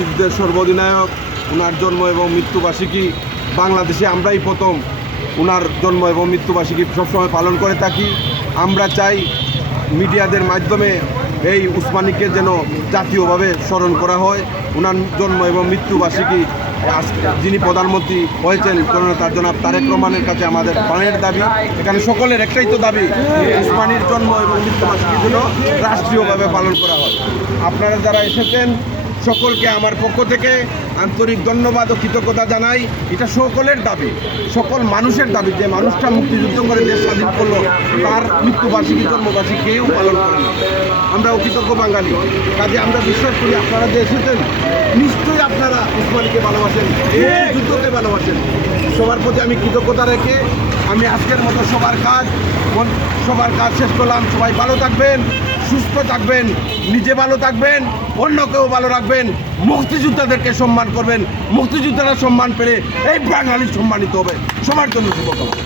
মুক্তিযুদ্ধের সর্বাধিনায়ক, ওনার জন্ম এবং মৃত্যুবার্ষিকী বাংলাদেশে আমরাই প্রথম ওনার জন্ম এবং মৃত্যুবার্ষিকী সবসময় পালন করে থাকি। আমরা চাই মিডিয়াদের মাধ্যমে এই উসমানীকে যেন জাতীয়ভাবে স্মরণ করা হয়। ওনার জন্ম এবং মৃত্যুবার্ষিকী যিনি প্রধানমন্ত্রী হয়েছেন জননেতা জনাব তারেক রহমানের কাছে আমাদের প্রাণের দাবি। এখানে সকলের একটাই তো দাবি, উসমানীর জন্ম এবং মৃত্যুবার্ষিকীর জন্য রাষ্ট্রীয়ভাবে পালন করা হয়। আপনারা যারা এসেছেন সকলকে আমার পক্ষ থেকে আন্তরিক ধন্যবাদ ও কৃতজ্ঞতা জানাই। এটা সকলের দাবি, সকল মানুষের দাবি, যে মানুষটা মুক্তিযুদ্ধ করে দেশ স্বাধীন করলো তার মৃত্যুবার্ষিকী জন্মবার্ষিকী কেউ পালন করেন। আমরা অকৃতজ্ঞ বাঙালি, কাজে আমরা বিশ্বাস করি আপনারা যে এসেছেন নিশ্চয়ই আপনারা উসমানীকে ভালোবাসেন, যুদ্ধকে ভালোবাসেন। সবার প্রতি আমি কৃতজ্ঞতা রেখে আমি আজকের মতো সবার কাজ শেষ করলাম। সবাই ভালো থাকবেন, সুস্থ থাকবেন, নিজে ভালো থাকবেন, অন্যকেও ভালো রাখবেন, মুক্তিযোদ্ধাদেরকে সম্মান করবেন। মুক্তিযোদ্ধারা সম্মান পেলে এই বাঙালি সম্মানিত হবে। সবার জন্য শুভকামনা।